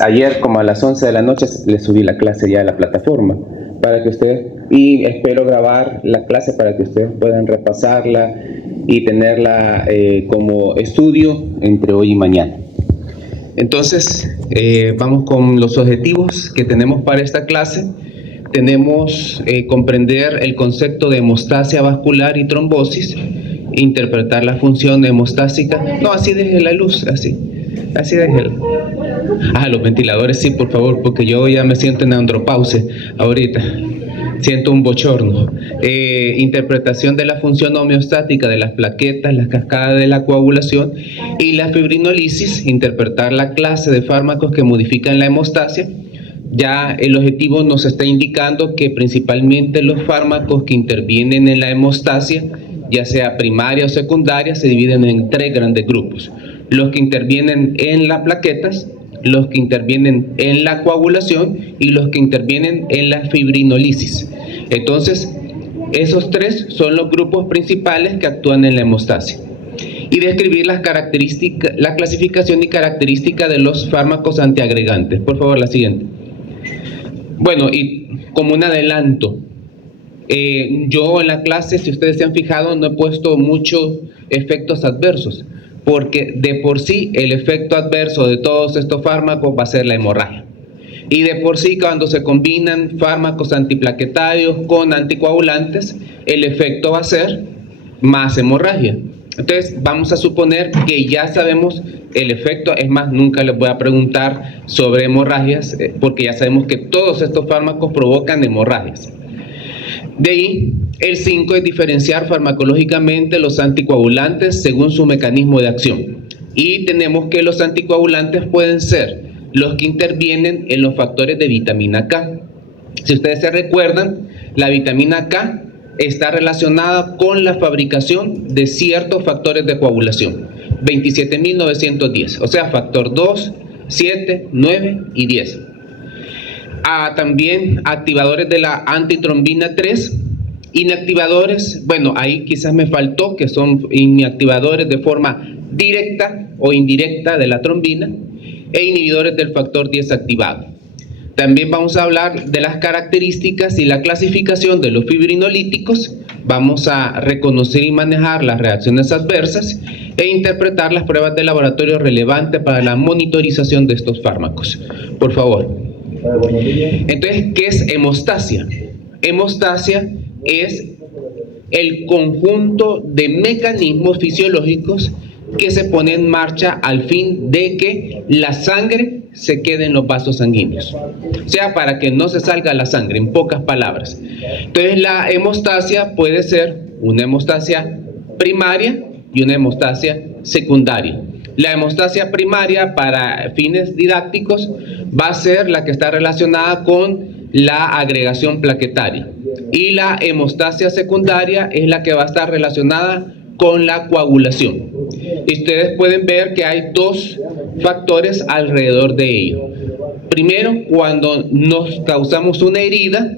Ayer, como a las 11 de la noche, le subí la clase ya a la plataforma para que ustedes, y espero grabar la clase para que ustedes puedan repasarla y tenerla como estudio entre hoy y mañana. Entonces, vamos con los objetivos que tenemos para esta clase. Tenemos comprender el concepto de hemostasia vascular y trombosis, interpretar la función hemostásica. No, así deje la luz, así déjela. Los ventiladores sí, por favor, porque yo ya me siento en andropausia ahorita. Siento un bochorno. Interpretación de la función homeostática de las plaquetas, la cascada de la coagulación y la fibrinolisis. Interpretar la clase de fármacos que modifican la hemostasia. Ya el objetivo nos está indicando que principalmente los fármacos que intervienen en la hemostasia, ya sea primaria o secundaria, se dividen en 3 grandes grupos. Los que intervienen en las plaquetas, los que intervienen en la coagulación y los que intervienen en la fibrinolisis. Entonces, esos 3 son los grupos principales que actúan en la hemostasia. Y describir las características, la clasificación y característica de los fármacos antiagregantes. Por favor, la siguiente. Bueno, y como un adelanto, yo en la clase, si ustedes se han fijado, no he puesto muchos efectos adversos, porque de por sí el efecto adverso de todos estos fármacos va a ser la hemorragia. Y de por sí cuando se combinan fármacos antiplaquetarios con anticoagulantes, el efecto va a ser más hemorragia. Entonces vamos a suponer que ya sabemos el efecto, es más, nunca les voy a preguntar sobre hemorragias, porque ya sabemos que todos estos fármacos provocan hemorragias. De ahí, el 5 es diferenciar farmacológicamente los anticoagulantes según su mecanismo de acción. Y tenemos que los anticoagulantes pueden ser los que intervienen en los factores de vitamina K. Si ustedes se recuerdan, la vitamina K está relacionada con la fabricación de ciertos factores de coagulación, 27.910, o sea, factor 2, 7, 9 y 10. También activadores de la antitrombina 3, inactivadores, bueno, ahí quizás me faltó, que son inactivadores de forma directa o indirecta de la trombina, e inhibidores del factor 10 activado. También vamos a hablar de las características y la clasificación de los fibrinolíticos. Vamos a reconocer y manejar las reacciones adversas e interpretar las pruebas de laboratorio relevantes para la monitorización de estos fármacos. Por favor. Entonces, ¿qué es hemostasia? Hemostasia es el conjunto de mecanismos fisiológicos que se pone en marcha al fin de que la sangre se quede en los vasos sanguíneos, o sea, para que no se salga la sangre, en pocas palabras. Entonces, la hemostasia puede ser una hemostasia primaria y una hemostasia secundaria. La hemostasia primaria, para fines didácticos, va a ser la que está relacionada con la agregación plaquetaria, y la hemostasia secundaria es la que va a estar relacionada con la coagulación. Y ustedes pueden ver que hay 2 factores alrededor de ello. Primero, cuando nos causamos una herida,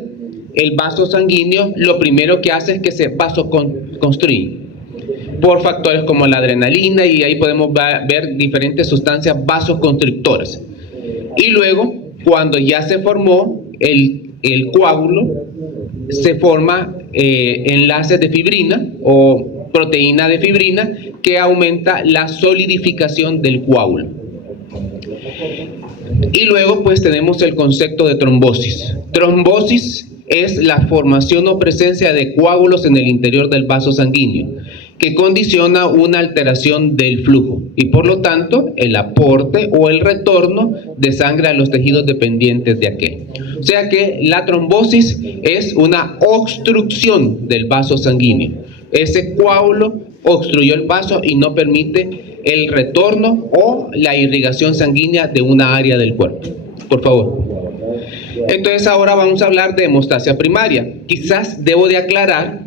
el vaso sanguíneo lo primero que hace es que se vasoconstruye por factores como la adrenalina, y ahí podemos ver diferentes sustancias vasoconstrictoras. Y luego, cuando ya se formó el coágulo, se forma enlaces de fibrina o proteína de fibrina que aumenta la solidificación del coágulo. Y luego pues tenemos el concepto de trombosis. Trombosis es la formación o presencia de coágulos en el interior del vaso sanguíneo que condiciona una alteración del flujo y por lo tanto el aporte o el retorno de sangre a los tejidos dependientes de aquel. O sea que la trombosis es una obstrucción del vaso sanguíneo. Ese coágulo obstruyó el vaso y no permite el retorno o la irrigación sanguínea de una área del cuerpo. Por favor. Entonces ahora vamos a hablar de hemostasia primaria. Quizás debo de aclarar,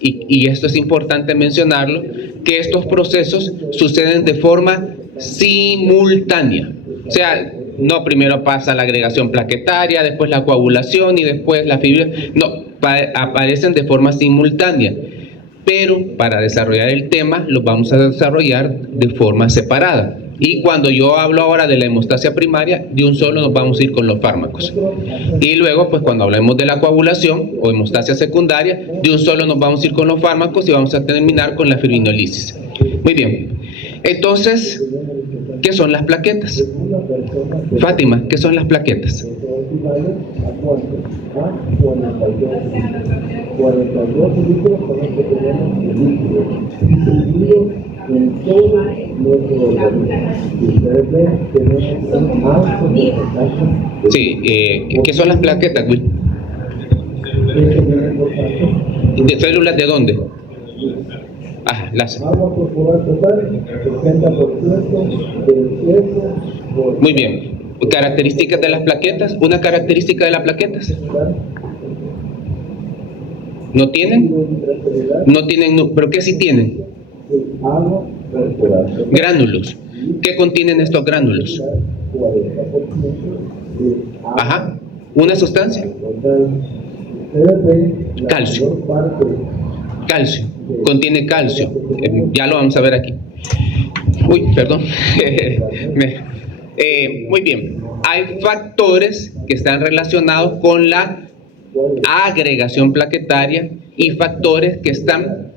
y esto es importante mencionarlo, que estos procesos suceden de forma simultánea. O sea, no primero pasa la agregación plaquetaria, después la coagulación y después la fibra. No, aparecen de forma simultánea. Pero para desarrollar el tema, los vamos a desarrollar de forma separada. Y cuando yo hablo ahora de la hemostasia primaria, de un solo nos vamos a ir con los fármacos. Y luego, pues cuando hablemos de la coagulación o hemostasia secundaria, de un solo nos vamos a ir con los fármacos y vamos a terminar con la fibrinólisis. Muy bien. Entonces, ¿qué son las plaquetas? Fátima, ¿qué son las plaquetas? Sí, ¿qué son las plaquetas, Will? ¿De células de dónde? Ajá, las. Muy bien. ¿Características de las plaquetas? ¿Una característica de las plaquetas? ¿No tienen? No tienen, no. ¿Pero qué sí tienen? Gránulos. ¿Qué contienen estos gránulos? Ajá. ¿Una sustancia? Calcio. Calcio. Contiene calcio. Ya lo vamos a ver aquí. Uy, perdón. Muy bien. Hay factores que están relacionados con la agregación plaquetaria y factores que están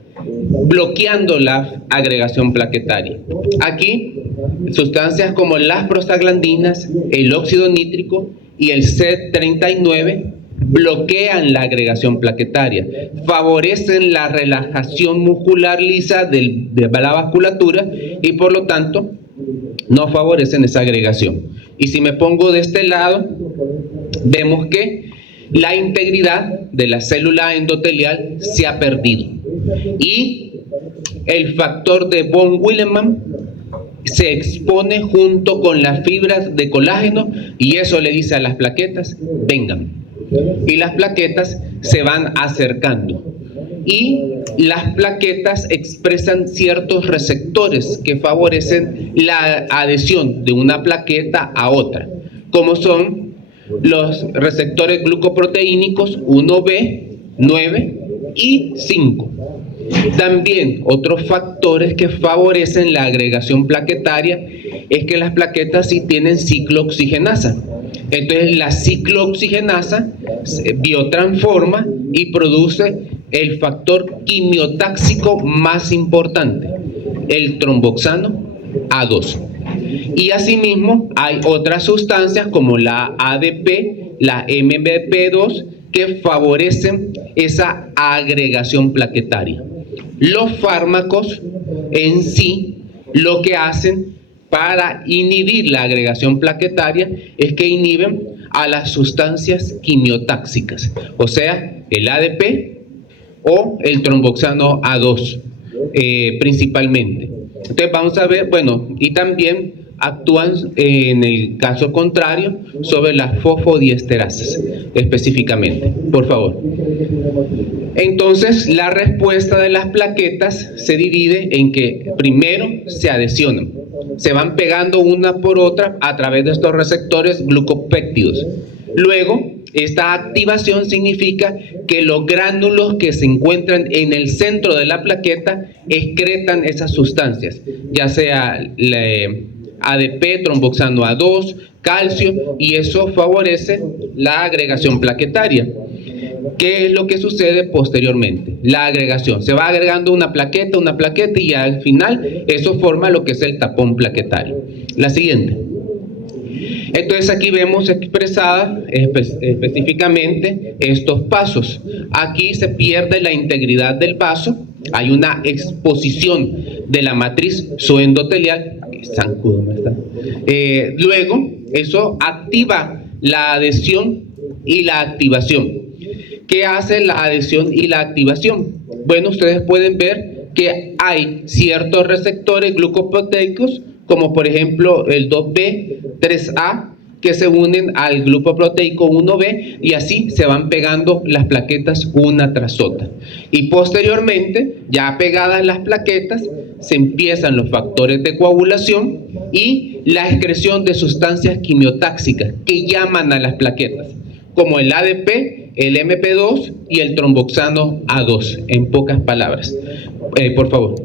bloqueando la agregación plaquetaria. Aquí, sustancias como las prostaglandinas, el óxido nítrico y el C39 bloquean la agregación plaquetaria, favorecen la relajación muscular lisa de la vasculatura y por lo tanto no favorecen esa agregación. Y si me pongo de este lado, vemos que la integridad de la célula endotelial se ha perdido y el factor de von Willebrand se expone junto con las fibras de colágeno y eso le dice a las plaquetas, vengan. Y las plaquetas se van acercando y las plaquetas expresan ciertos receptores que favorecen la adhesión de una plaqueta a otra, como son los receptores glucoproteínicos 1B, 9 y 5. También otros factores que favorecen la agregación plaquetaria es que las plaquetas sí tienen ciclooxigenasa. Entonces la ciclooxigenasa se biotransforma y produce el factor quimiotáxico más importante, el tromboxano A2. Y asimismo hay otras sustancias como la ADP, la MBP2, que favorecen esa agregación plaquetaria. Los fármacos en sí lo que hacen para inhibir la agregación plaquetaria es que inhiben a las sustancias quimiotáxicas, o sea, el ADP o el tromboxano A2 principalmente. Entonces vamos a ver, bueno, y también actúan en el caso contrario sobre las fosfodiesterasas específicamente. Por favor. Entonces la respuesta de las plaquetas se divide en que primero se adhesionan, se van pegando una por otra a través de estos receptores glucopéptidos. Luego, esta activación significa que los gránulos que se encuentran en el centro de la plaqueta excretan esas sustancias, ya sea ADP, tromboxano A2, calcio, y eso favorece la agregación plaquetaria. ¿Qué es lo que sucede posteriormente? La agregación. Se va agregando una plaqueta y al final eso forma lo que es el tapón plaquetario. La siguiente. Entonces aquí vemos expresadas específicamente estos pasos. Aquí se pierde la integridad del vaso, hay una exposición de la matriz zoendotelial. Zancudo, ¿verdad? Luego, eso activa la adhesión y la activación. ¿Qué hace la adhesión y la activación? Bueno, ustedes pueden ver que hay ciertos receptores glucoproteicos, como por ejemplo el 2B, 3A, que se unen al glucoproteico 1B y así se van pegando las plaquetas una tras otra. Y posteriormente, ya pegadas las plaquetas, se empiezan los factores de coagulación y la excreción de sustancias quimiotáxicas que llaman a las plaquetas, como el ADP, el MP2 y el tromboxano A2, en pocas palabras. Por favor.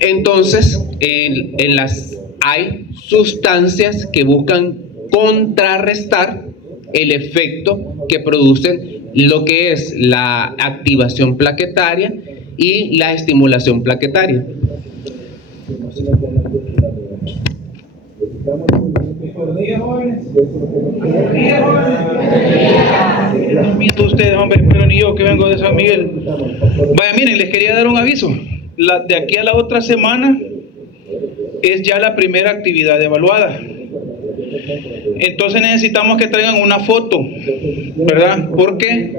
Entonces, en las hay sustancias que buscan contrarrestar el efecto que producen lo que es la activación plaquetaria y la estimulación plaquetaria. Ustedes, hombre, pero ni yo que vengo de San Miguel. Vaya, miren, les quería dar un aviso. De aquí a la otra semana es ya la primera actividad evaluada. Entonces necesitamos que traigan una foto, ¿verdad? Porque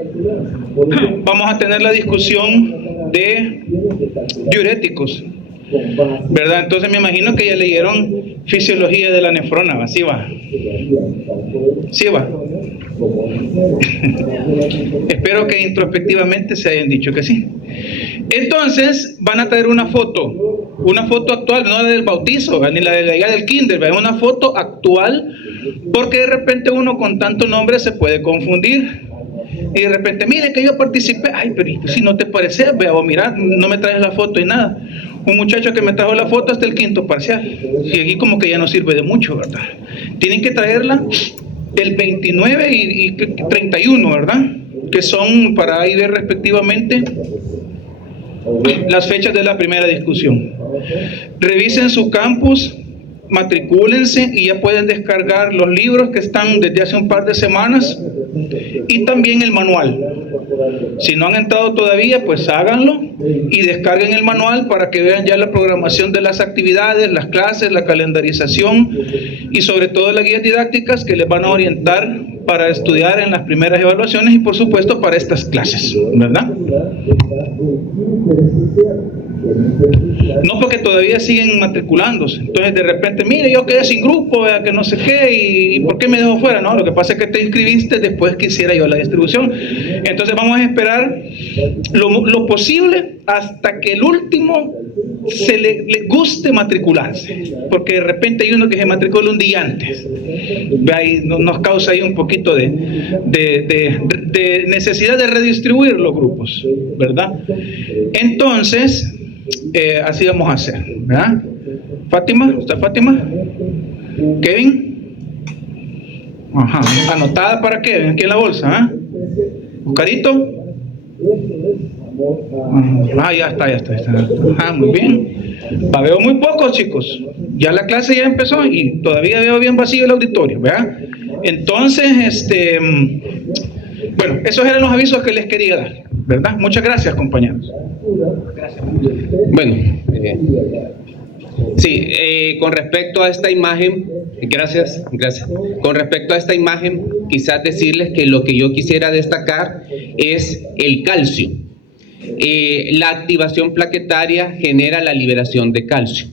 vamos a tener la discusión de diuréticos, ¿verdad? Entonces me imagino que ya leyeron fisiología de la nefrona, ¿va? ¿Sí va? ¿Sí va? Espero que introspectivamente se hayan dicho que sí. Entonces van a traer una foto actual, no la del bautizo, ni la de la del kinder, una foto actual, porque de repente uno con tanto nombre se puede confundir. Y de repente, mire que yo participé, ay, pero si no te parece, vea, o mira, no me traes la foto y nada. Un muchacho que me trajo la foto hasta el quinto parcial, y aquí como que ya no sirve de mucho, ¿verdad? Tienen que traerla del 29 y 31, ¿verdad? Que son para ahí ver respectivamente las fechas de la primera discusión. Revisen su campus, matricúlense y ya pueden descargar los libros que están desde hace un par de semanas y también el manual. Si no han entrado todavía, pues háganlo y descarguen el manual para que vean ya la programación de las actividades, las clases, la calendarización y sobre todo las guías didácticas que les van a orientar para estudiar en las primeras evaluaciones y por supuesto para estas clases, ¿verdad? No, porque todavía siguen matriculándose. Entonces de repente, mire, yo quedé sin grupo, que no sé qué, y ¿por qué me dejó fuera? No, lo que pasa es que te inscribiste después que hiciera yo la distribución. Entonces vamos a esperar lo posible hasta que el último se le guste matricularse, porque de repente hay uno que se matricula un día antes. Ahí nos causa ahí un poquito de necesidad de redistribuir los grupos, ¿verdad? Entonces así vamos a hacer, ¿verdad? Fátima, ¿está Fátima? Kevin, ajá, anotada para Kevin aquí en la bolsa, ¿eh? Oscarito, ya está. Ajá, muy bien. Veo muy pocos, chicos. Ya la clase ya empezó y todavía veo bien vacío el auditorio, ¿verdad? Entonces, bueno, esos eran los avisos que les quería dar, ¿verdad? Muchas gracias, compañeros. Gracias. Bueno, sí, con respecto a esta imagen, gracias. Con respecto a esta imagen, quizás decirles que lo que yo quisiera destacar es el calcio. La activación plaquetaria genera la liberación de calcio.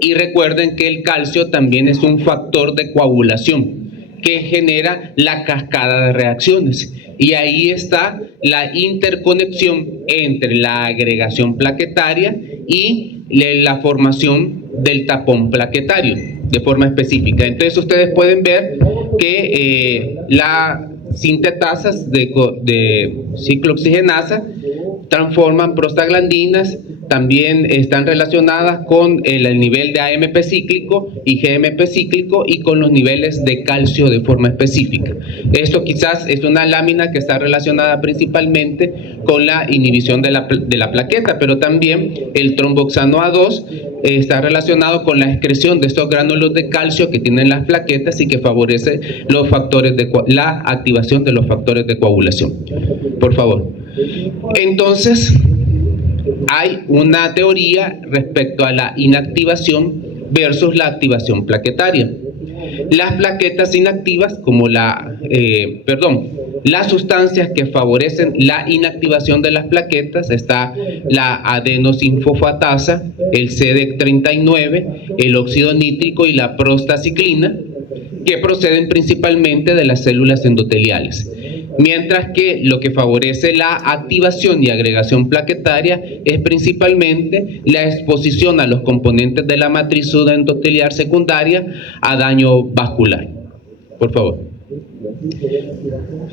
Y recuerden que el calcio también es un factor de coagulación que genera la cascada de reacciones. Y ahí está la interconexión entre la agregación plaquetaria y la formación del tapón plaquetario de forma específica. Entonces ustedes pueden ver que las sintetasas de ciclooxigenasa transforman prostaglandinas, también están relacionadas con el nivel de AMP cíclico y GMP cíclico y con los niveles de calcio de forma específica. Esto quizás es una lámina que está relacionada principalmente con la inhibición de la plaqueta, pero también el tromboxano A2 está relacionado con la excreción de estos gránulos de calcio que tienen las plaquetas y que favorece los factores la activación de los factores de coagulación. Por favor. Entonces, hay una teoría respecto a la inactivación versus la activación plaquetaria. Las plaquetas inactivas, como las sustancias que favorecen la inactivación de las plaquetas, está la adenosinfosfatasa, el CD39, el óxido nítrico y la prostaciclina, que proceden principalmente de las células endoteliales. Mientras que lo que favorece la activación y agregación plaquetaria es principalmente la exposición a los componentes de la matriz pseudoendotelial secundaria a daño vascular. Por favor.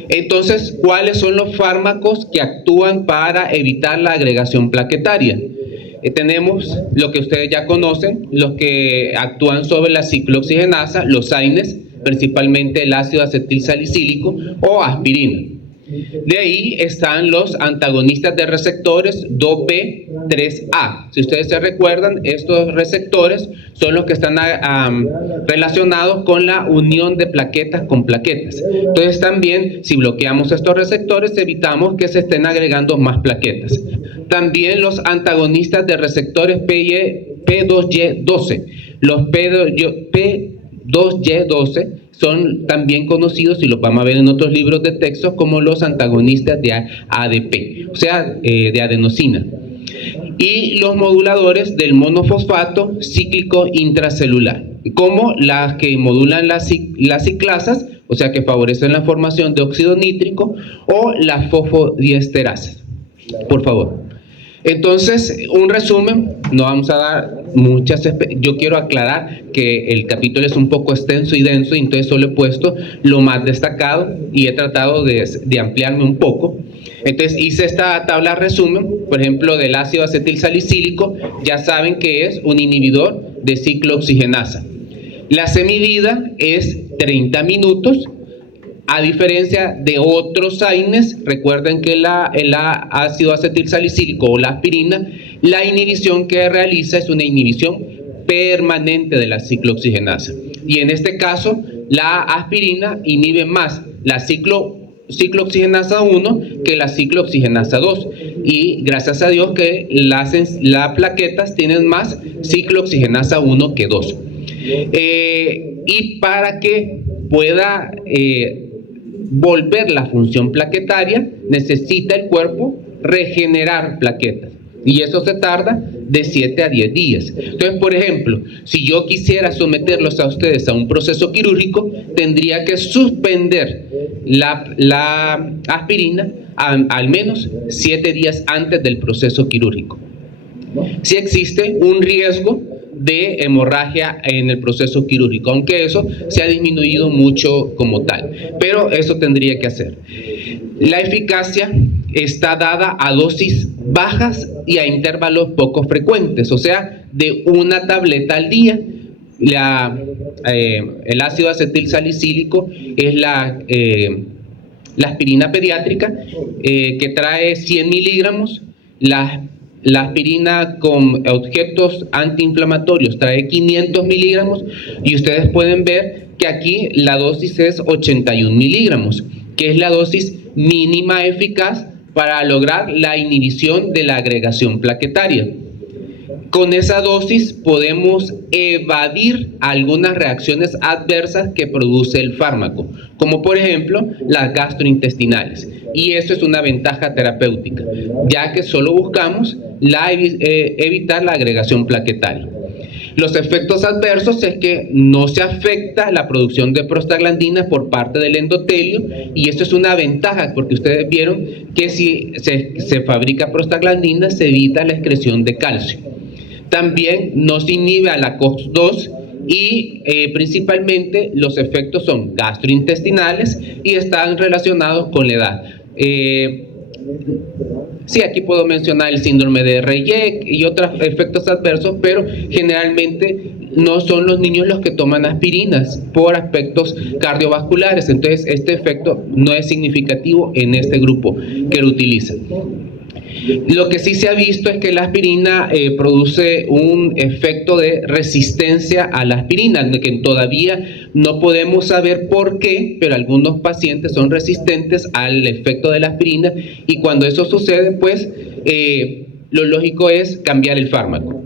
Entonces, ¿cuáles son los fármacos que actúan para evitar la agregación plaquetaria? tenemos lo que ustedes ya conocen, los que actúan sobre la ciclooxigenasa, los AINES, principalmente el ácido acetil salicílico o aspirina. De ahí están los antagonistas de receptores 2B, 3A. Si ustedes se recuerdan, estos receptores son los que están relacionados con la unión de plaquetas con plaquetas. Entonces también, si bloqueamos estos receptores, evitamos que se estén agregando más plaquetas. También los antagonistas de receptores P2Y12. Los P2Y12 son también conocidos, y los vamos a ver en otros libros de texto, como los antagonistas de ADP, o sea, de adenosina. Y los moduladores del monofosfato cíclico intracelular, como las que modulan las ciclasas, o sea, que favorecen la formación de óxido nítrico, o las fosfodiesterasas. Por favor. Entonces, un resumen, no vamos a dar muchas, yo quiero aclarar que el capítulo es un poco extenso y denso, y entonces solo he puesto lo más destacado y he tratado de ampliarme un poco. Entonces hice esta tabla resumen, por ejemplo, del ácido acetil salicílico, ya saben que es un inhibidor de ciclooxigenasa. La semivida es 30 minutos, a diferencia de otros AINES. Recuerden que el ácido acetil salicílico o la aspirina, la inhibición que realiza es una inhibición permanente de la ciclooxigenasa. Y en este caso, la aspirina inhibe más la ciclooxigenasa 1 que la ciclooxigenasa 2. Y gracias a Dios que las plaquetas tienen más ciclooxigenasa 1 que 2. Y para que pueda volver la función plaquetaria, necesita el cuerpo regenerar plaquetas, y eso se tarda de 7 a 10 días. Entonces, por ejemplo, si yo quisiera someterlos a ustedes a un proceso quirúrgico, tendría que suspender la aspirina al menos 7 días antes del proceso quirúrgico. Si existe un riesgo de hemorragia en el proceso quirúrgico, aunque eso se ha disminuido mucho como tal, pero eso tendría que hacer. La eficacia está dada a dosis bajas y a intervalos poco frecuentes, o sea, de una tableta al día. El ácido acetil salicílico es la aspirina pediátrica, que trae 100 miligramos. La aspirina con objetos antiinflamatorios trae 500 miligramos, y ustedes pueden ver que aquí la dosis es 81 miligramos, que es la dosis mínima eficaz para lograr la inhibición de la agregación plaquetaria. Con esa dosis podemos evadir algunas reacciones adversas que produce el fármaco, como por ejemplo las gastrointestinales. Y eso es una ventaja terapéutica, ya que solo buscamos evitar la agregación plaquetaria. Los efectos adversos es que no se afecta la producción de prostaglandinas por parte del endotelio, y esto es una ventaja porque ustedes vieron que si se fabrica prostaglandina se evita la excreción de calcio. También no se inhibe a la COX-2, y principalmente los efectos son gastrointestinales y están relacionados con la edad. Sí, aquí puedo mencionar el síndrome de Reyek y otros efectos adversos, pero generalmente no son los niños los que toman aspirinas por aspectos cardiovasculares. Entonces, este efecto no es significativo en este grupo que lo utilizan. Lo que sí se ha visto es que la aspirina produce un efecto de resistencia a la aspirina, que todavía no podemos saber por qué, pero algunos pacientes son resistentes al efecto de la aspirina, y cuando eso sucede, pues lo lógico es cambiar el fármaco.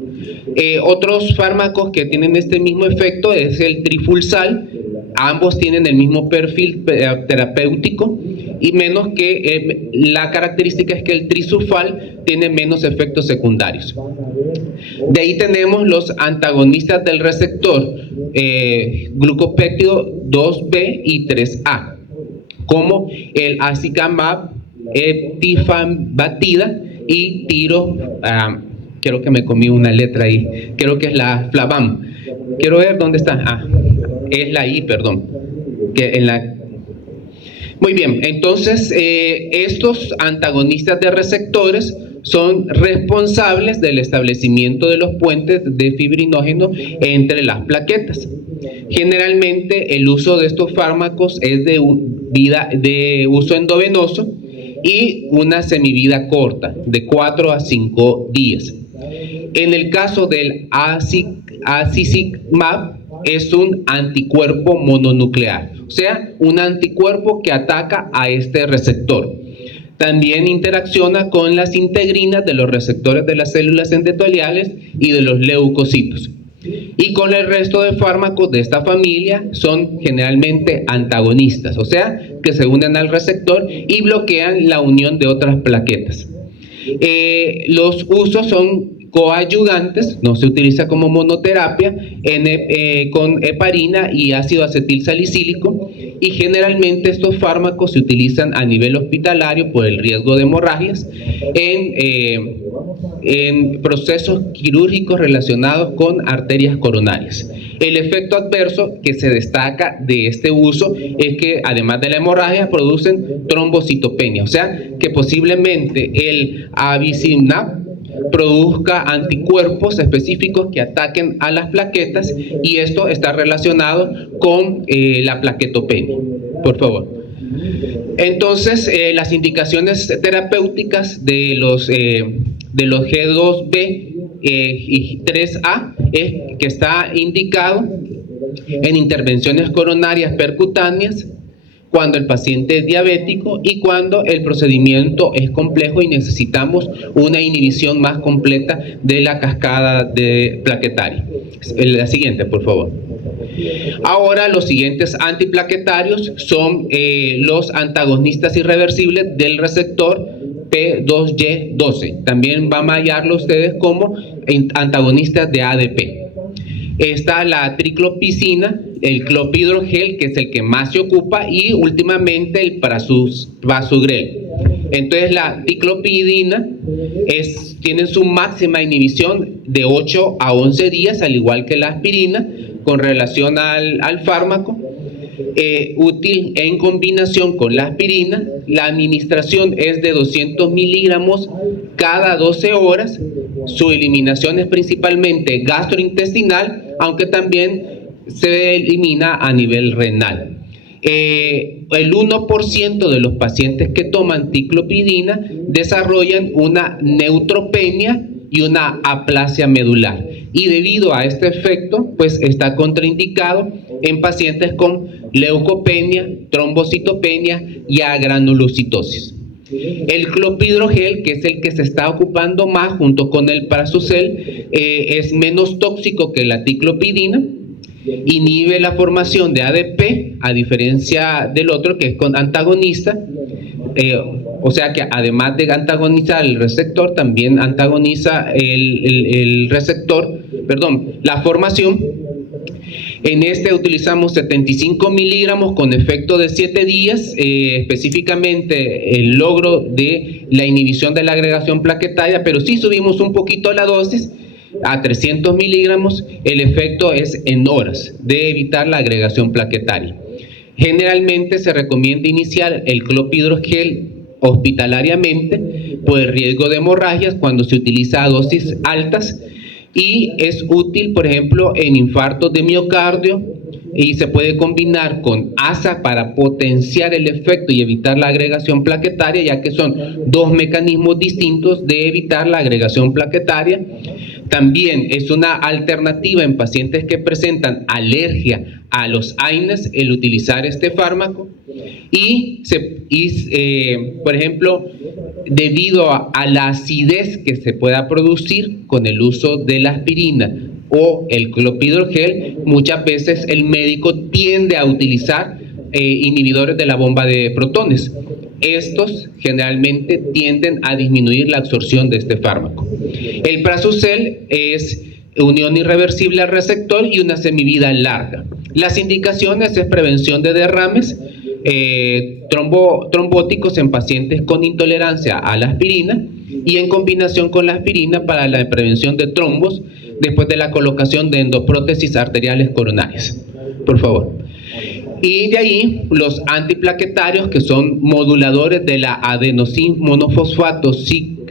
Otros fármacos que tienen este mismo efecto es el trifulsal. Ambos tienen el mismo perfil terapéutico, y menos que la característica es que el trisufal tiene menos efectos secundarios. De ahí tenemos los antagonistas del receptor glucopéptido 2B y 3A, como el acicamab, etifanbatida y creo que me comí una letra ahí, creo que es la flavam. Quiero ver dónde está. Es la I, perdón. Muy bien, entonces estos antagonistas de receptores son responsables del establecimiento de los puentes de fibrinógeno entre las plaquetas. Generalmente el uso de estos fármacos es de uso endovenoso y una semivida corta, de 4 a 5 días. En el caso del acizimab, es un anticuerpo mononuclear, o sea, un anticuerpo que ataca a este receptor. También interacciona con las integrinas de los receptores de las células endoteliales y de los leucocitos. Y con el resto de fármacos de esta familia son generalmente antagonistas, o sea, que se unen al receptor y bloquean la unión de otras plaquetas. Los usos son coadyuvantes, no se utiliza como monoterapia, con heparina y ácido acetil salicílico, y generalmente estos fármacos se utilizan a nivel hospitalario por el riesgo de hemorragias en procesos quirúrgicos relacionados con arterias coronarias. El efecto adverso que se destaca de este uso es que además de la hemorragia producen trombocitopenia, o sea que posiblemente el avicimab produzca anticuerpos específicos que ataquen a las plaquetas, y esto está relacionado con la plaquetopenia. Por favor. Entonces, las indicaciones terapéuticas de los G2B y 3A es que está indicado en intervenciones coronarias percutáneas, cuando el paciente es diabético y cuando el procedimiento es complejo y necesitamos una inhibición más completa de la cascada plaquetaria. La siguiente, por favor. Ahora, los siguientes antiplaquetarios son los antagonistas irreversibles del receptor P2Y12. También van a hallarlo ustedes como antagonistas de ADP. Está la triclopicina, el clopidogrel, que es el que más se ocupa, y últimamente el prasugrel. Entonces la triclopidina tiene su máxima inhibición de 8 a 11 días, al igual que la aspirina, con relación al fármaco. Útil en combinación con la aspirina. La administración es de 200 miligramos cada 12 horas. Su eliminación es principalmente gastrointestinal, aunque también se elimina a nivel renal. El 1% de los pacientes que toman triclopidina desarrollan una neutropenia y una aplasia medular, y debido a este efecto pues está contraindicado en pacientes con leucopenia, trombocitopenia y agranulocitosis. El clopidogrel, que es el que se está ocupando más junto con el prasugrel, es menos tóxico que la triclopidina, inhibe la formación de ADP a diferencia del otro que es con antagonista, o sea que además de antagonizar el receptor también antagoniza la formación. En este utilizamos 75 miligramos con efecto de 7 días, específicamente el logro de la inhibición de la agregación plaquetaria, pero sí subimos un poquito la dosis a 300 miligramos, el efecto es en horas de evitar la agregación plaquetaria. Generalmente se recomienda iniciar el clopidogrel hospitalariamente por el riesgo de hemorragias cuando se utiliza a dosis altas, y es útil, por ejemplo, en infartos de miocardio, y se puede combinar con ASA para potenciar el efecto y evitar la agregación plaquetaria, ya que son dos mecanismos distintos de evitar la agregación plaquetaria. También es una alternativa en pacientes que presentan alergia a los AINES el utilizar este fármaco, por ejemplo, debido a la acidez que se pueda producir con el uso de la aspirina o el clopidogrel, muchas veces el médico tiende a utilizar inhibidores de la bomba de protones. Estos generalmente tienden a disminuir la absorción de este fármaco. El prasugrel es unión irreversible al receptor y una semivida larga. Las indicaciones es prevención de derrames trombóticos en pacientes con intolerancia a la aspirina, y en combinación con la aspirina para la prevención de trombos después de la colocación de endoprótesis arteriales coronarias. Por favor. Y de ahí los antiplaquetarios, que son moduladores de la adenosín monofosfato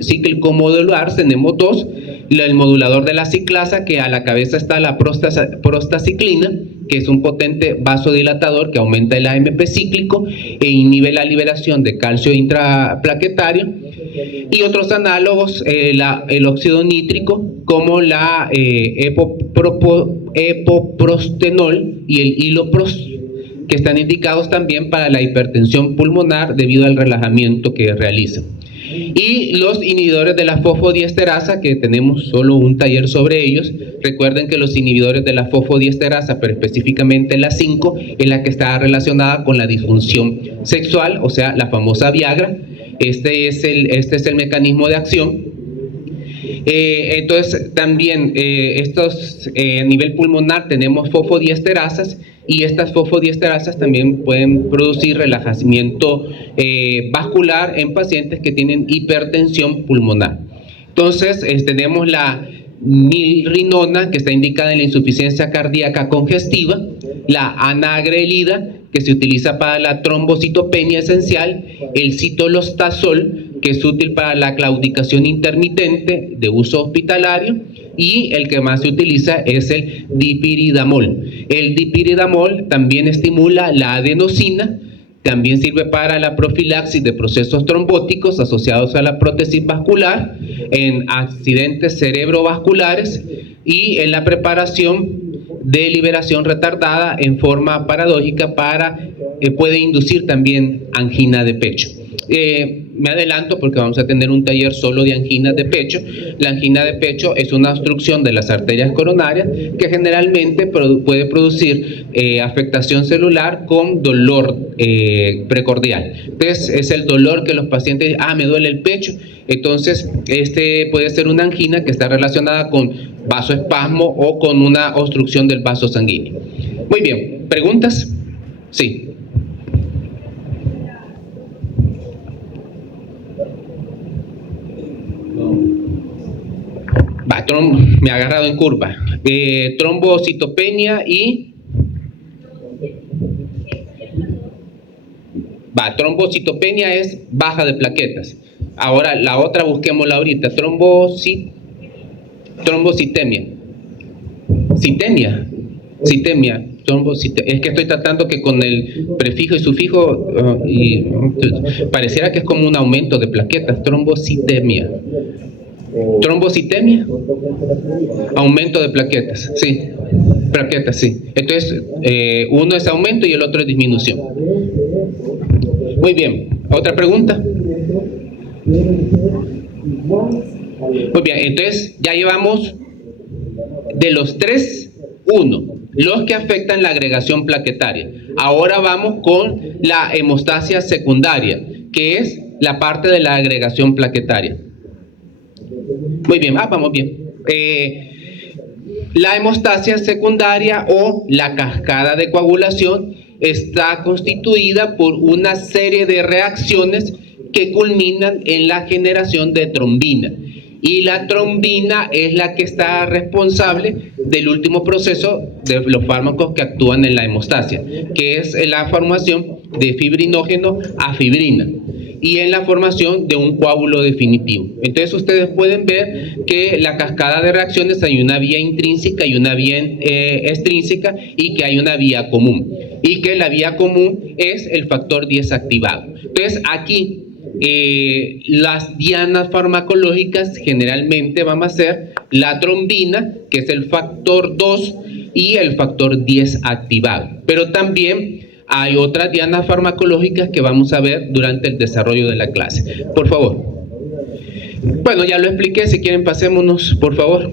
cíclico modular tenemos dos: el modulador de la ciclasa, que a la cabeza está la prostaciclina, que es un potente vasodilatador que aumenta el AMP cíclico e inhibe la liberación de calcio intraplaquetario, y otros análogos, el óxido nítrico, como la epoprostenol y el iloprost, que están indicados también para la hipertensión pulmonar debido al relajamiento que realizan. Y los inhibidores de la fosfodiesterasa, que tenemos solo un taller sobre ellos. Recuerden que los inhibidores de la fosfodiesterasa, pero específicamente la 5, es la que está relacionada con la disfunción sexual, o sea, la famosa Viagra. Este es el mecanismo de acción. Entonces también a nivel pulmonar tenemos fosfodiesterasas, y estas fosfodiesterasas también pueden producir relajamiento vascular en pacientes que tienen hipertensión pulmonar. Entonces tenemos la milrinona, que está indicada en la insuficiencia cardíaca congestiva, la anagrelida, que se utiliza para la trombocitopenia esencial, el citalostazol, que es útil para la claudicación intermitente de uso hospitalario, y el que más se utiliza es el dipiridamol. El dipiridamol también estimula la adenosina, también sirve para la profilaxis de procesos trombóticos asociados a la prótesis vascular, en accidentes cerebrovasculares y en la preparación de liberación retardada en forma paradójica puede inducir también angina de pecho. Me adelanto porque vamos a tener un taller solo de anginas de pecho. La angina de pecho es una obstrucción de las arterias coronarias que generalmente puede producir afectación celular con dolor precordial. Entonces es el dolor que los pacientes dicen: me duele el pecho. Entonces puede ser una angina que está relacionada con vasoespasmo o con una obstrucción del vaso sanguíneo. Muy bien, ¿preguntas? Sí. Me ha agarrado en curva. Trombocitopenia y... trombocitopenia es baja de plaquetas. Ahora, la otra busquémosla ahorita. Trombocitemia. Citemia. Es que estoy tratando que con el prefijo y sufijo pareciera que es como un aumento de plaquetas. Trombocitemia. Trombocitemia, aumento de plaquetas, sí. Plaquetas, sí. Entonces, uno es aumento y el otro es disminución. Muy bien. ¿Otra pregunta? Muy bien. Entonces, ya llevamos de los 3, 1. Los que afectan la agregación plaquetaria. Ahora vamos con la hemostasia secundaria, que es la parte de la agregación plaquetaria. Muy bien, vamos bien. La hemostasia secundaria o la cascada de coagulación está constituida por una serie de reacciones que culminan en la generación de trombina. Y la trombina es la que está responsable del último proceso de los fármacos que actúan en la hemostasia, que es la formación de fibrinógeno a fibrina y en la formación de un coágulo definitivo. Entonces ustedes pueden ver que la cascada de reacciones hay una vía intrínseca y una vía extrínseca, y que hay una vía común, y que la vía común es el factor 10 activado. Entonces aquí las dianas farmacológicas generalmente van a ser la trombina, que es el factor 2, y el factor 10 activado, pero también hay otras dianas farmacológicas que vamos a ver durante el desarrollo de la clase. Por favor. Bueno, ya lo expliqué, si quieren pasémonos, por favor.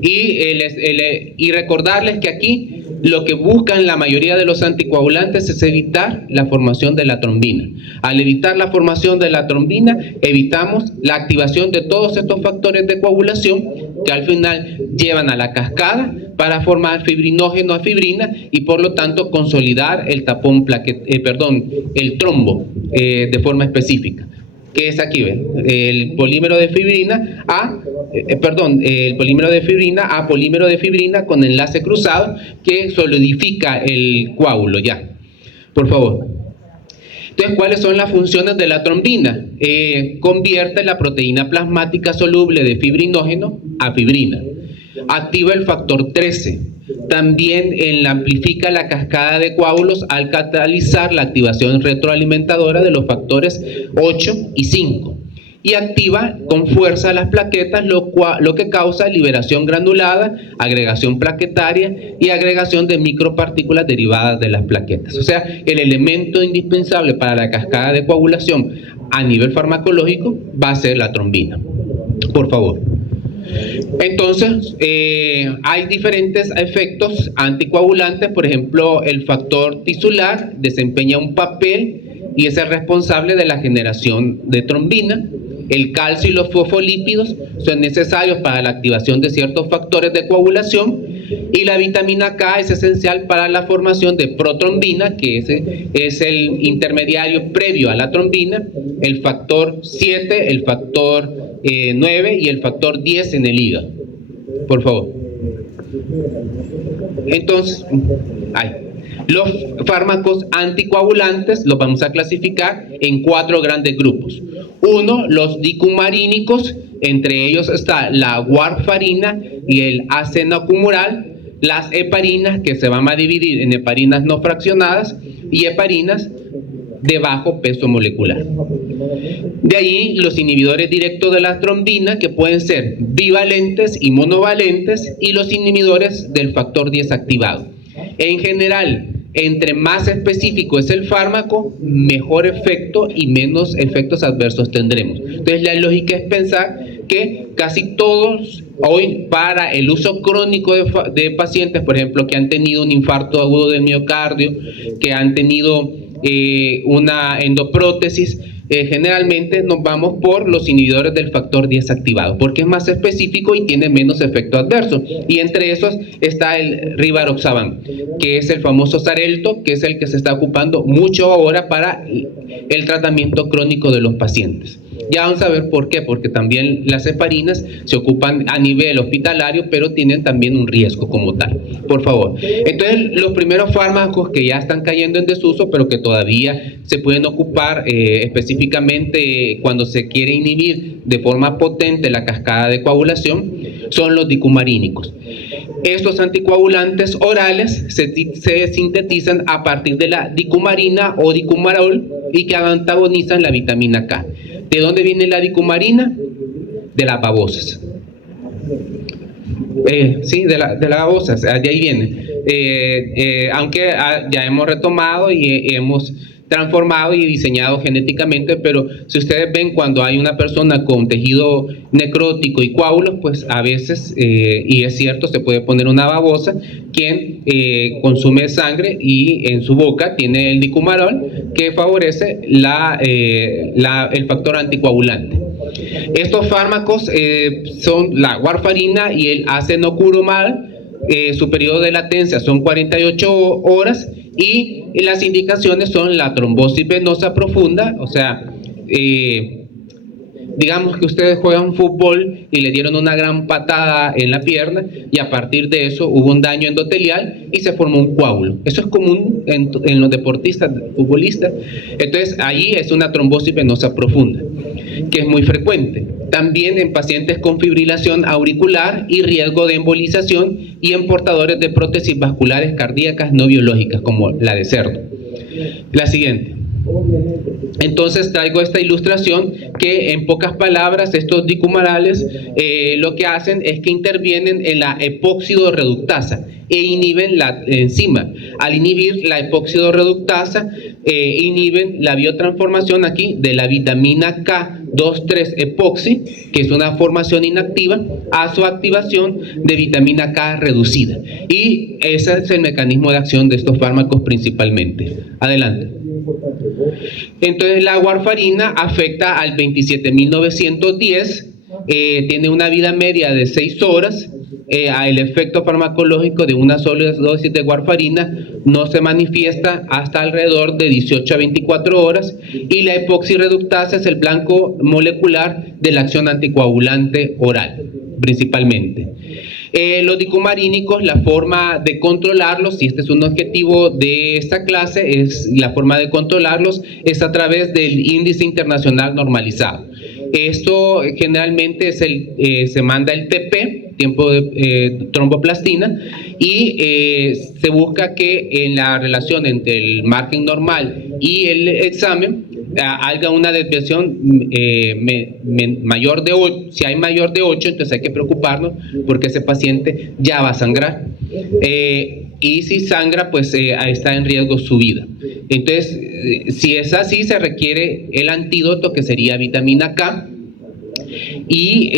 Y recordarles que aquí lo que buscan la mayoría de los anticoagulantes es evitar la formación de la trombina. Al evitar la formación de la trombina, evitamos la activación de todos estos factores de coagulación que al final llevan a la cascada para formar fibrinógeno a fibrina y por lo tanto consolidar el tapón el trombo de forma específica. Que es aquí, ¿ven? El polímero de fibrina el polímero de fibrina a polímero de fibrina con enlace cruzado que solidifica el coágulo, ya. Por favor. Entonces, ¿cuáles son las funciones de la trombina? Convierte la proteína plasmática soluble de fibrinógeno a fibrina. Activa el factor 13. También amplifica la cascada de coágulos al catalizar la activación retroalimentadora de los factores 8 y 5. Y activa con fuerza las plaquetas, lo que causa liberación granulada, agregación plaquetaria y agregación de micropartículas derivadas de las plaquetas. O sea, el elemento indispensable para la cascada de coagulación a nivel farmacológico va a ser la trombina. Por favor. Entonces, hay diferentes efectos anticoagulantes. Por ejemplo, el factor tisular desempeña un papel y es el responsable de la generación de trombina. El calcio y los fosfolípidos son necesarios para la activación de ciertos factores de coagulación, y la vitamina K es esencial para la formación de protrombina, que es el intermediario previo a la trombina, el factor 7, el factor 9 y el factor 10 en el hígado. Por favor. Entonces, los fármacos anticoagulantes los vamos a clasificar en 4 grandes grupos. Uno, los dicumarínicos, entre ellos está la warfarina y el acenocumural, las heparinas, que se van a dividir en heparinas no fraccionadas y heparinas de bajo peso molecular. De ahí los inhibidores directos de la trombina, que pueden ser bivalentes y monovalentes, y los inhibidores del factor 10 activado. En general, entre más específico es el fármaco, mejor efecto y menos efectos adversos tendremos. Entonces, la lógica es pensar que casi todos hoy, para el uso crónico de pacientes, por ejemplo, que han tenido un infarto agudo del miocardio, que han tenido una endoprótesis, generalmente nos vamos por los inhibidores del factor 10 activado, porque es más específico y tiene menos efecto adverso. Y entre esos está el rivaroxaban, que es el famoso Xarelto, que es el que se está ocupando mucho ahora para el tratamiento crónico de los pacientes. Ya vamos a ver por qué, porque también las heparinas se ocupan a nivel hospitalario, pero tienen también un riesgo como tal. Por favor. Entonces, los primeros fármacos que ya están cayendo en desuso, pero que todavía se pueden ocupar específicamente cuando se quiere inhibir de forma potente la cascada de coagulación, son los dicumarínicos. Estos anticoagulantes orales se sintetizan a partir de la dicumarina o dicumarol y que antagonizan la vitamina K. ¿De dónde viene la dicumarina? De las babosas. Sí, de las babosas, de ahí viene. Aunque ya hemos retomado y hemos transformado y diseñado genéticamente, pero si ustedes ven, cuando hay una persona con tejido necrótico y coágulos, pues a veces, y es cierto, se puede poner una babosa, quien consume sangre y en su boca tiene el dicumarol, que favorece el factor anticoagulante. Estos fármacos son la warfarina y el acenocurumal. Su periodo de latencia son 48 horas y las indicaciones son la trombosis venosa profunda, o sea, digamos que ustedes juegan fútbol y le dieron una gran patada en la pierna y a partir de eso hubo un daño endotelial y se formó un coágulo. Eso es común en los deportistas, futbolistas. Entonces, ahí es una trombosis venosa profunda, que es muy frecuente. También en pacientes con fibrilación auricular y riesgo de embolización y en portadores de prótesis vasculares cardíacas no biológicas, como la de cerdo. La siguiente. Entonces traigo esta ilustración que, en pocas palabras, estos dicumarales lo que hacen es que intervienen en la epóxido-reductasa e inhiben la enzima. Al inhibir la epóxido-reductasa, inhiben la biotransformación aquí de la vitamina K2,3-epoxi, que es una formación inactiva, a su activación de vitamina K reducida. Y ese es el mecanismo de acción de estos fármacos principalmente. Adelante. Entonces, la warfarina afecta al 27.910, tiene una vida media de 6 horas. El efecto farmacológico de una sola dosis de warfarina no se manifiesta hasta alrededor de 18 a 24 horas y la epoxirreductasa es el blanco molecular de la acción anticoagulante oral, principalmente. Los dicumarínicos, la forma de controlarlos, y este es un objetivo de esta clase, es la forma de controlarlos es a través del índice internacional normalizado. Esto generalmente es se manda el TP, tiempo de tromboplastina, y se busca que en la relación entre el margen normal y el examen haya una desviación mayor de 8. Si hay mayor de 8, entonces hay que preocuparnos porque ese paciente ya va a sangrar. Y si sangra, pues está en riesgo su vida. Entonces, si es así, se requiere el antídoto, que sería vitamina K. Y